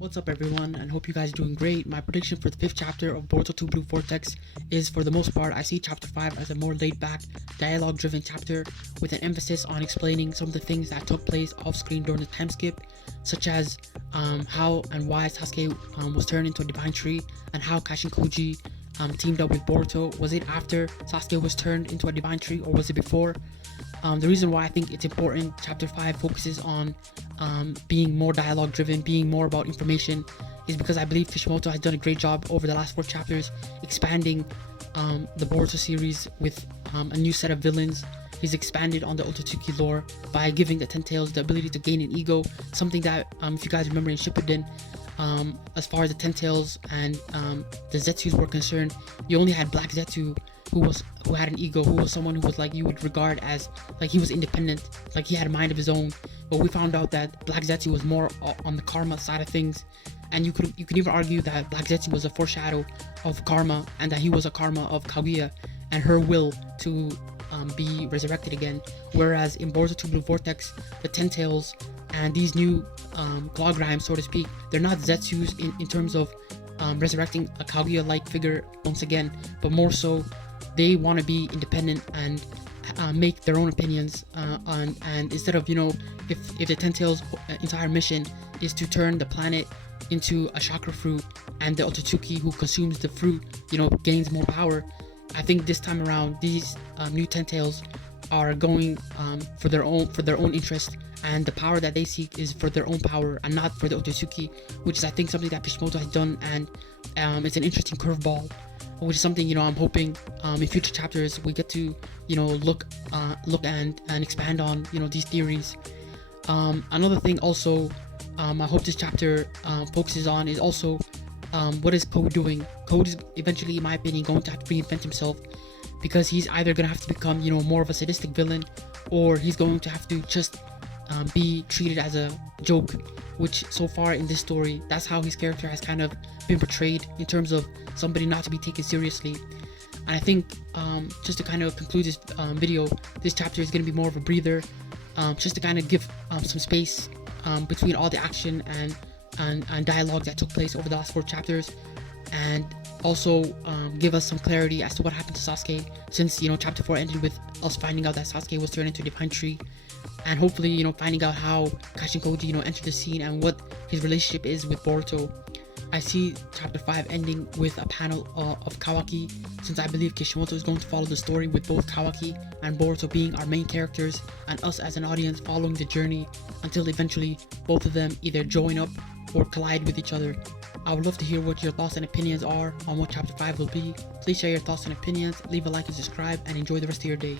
What's up everyone, and hope you guys are doing great. My prediction for the 5th chapter of Boruto 2 Blue Vortex is, for the most part, I see chapter 5 as a more laid-back, dialogue-driven chapter with an emphasis on explaining some of the things that took place off-screen during the time skip, such as how and why Sasuke was turned into a divine tree, and how Kashin Koji teamed up with Boruto. Was it after Sasuke was turned into a divine tree, or was it before? The reason why I think it's important, chapter 5 focuses on being more dialogue driven, being more about information, is because I believe Kishimoto has done a great job over the last 4 chapters expanding the Boruto series with a new set of villains. He's expanded on the Otsutsuki lore by giving the Ten Tails the ability to gain an ego, something that if you guys remember in Shippuden, as far as the Ten Tails and the Zetsus were concerned, you only had Black Zetsu who had an ego, who was someone who was like you would regard as like he was independent, like he had a mind of his own. But we found out that Black Zetsu was more on the karma side of things, and you could even argue that Black Zetsu was a foreshadow of karma, and that he was a karma of Kaguya and her will to be resurrected again. Whereas in Boruto 2 Blue Vortex, the Ten Tails and these new Clawgrimes, so to speak, they're not Zetsus in terms of resurrecting a Kaguya-like figure once again, but more so they want to be independent and make their own opinions and instead of, if the Ten Tails entire mission is to turn the planet into a chakra fruit, and the Otsutsuki who consumes the fruit gains more power, I think this time around these new Ten Tails are going for their own interest, and the power that they seek is for their own power and not for the Otsutsuki, which is I think something that Kishimoto has done, and it's an interesting curveball, which is something I'm hoping in future chapters we get to look and expand on these theories. Another thing also I hope this chapter focuses on is also what is Code doing. Code is eventually, in my opinion, going to have to reinvent himself, because he's either going to have to become more of a sadistic villain, or he's going to have to just be treated as a joke, which so far in this story, that's how his character has kind of been portrayed, in terms of somebody not to be taken seriously. And I think just to kind of conclude this video, this chapter is going to be more of a breather, just to kind of give some space between all the action and dialogue that took place over the last 4 chapters, and also give us some clarity as to what happened to Sasuke, since chapter 4 ended with us finding out that Sasuke was turned into a divine tree, and hopefully finding out how Kashin Koji entered the scene and what his relationship is with Boruto. I see chapter 5 ending with a panel of Kawaki, since I believe Kishimoto is going to follow the story with both Kawaki and Boruto being our main characters, and us as an audience following the journey until eventually both of them either join up or collide with each other. I would love to hear what your thoughts and opinions are on what chapter 5 will be. Please share your thoughts and opinions, leave a like and subscribe, and enjoy the rest of your day.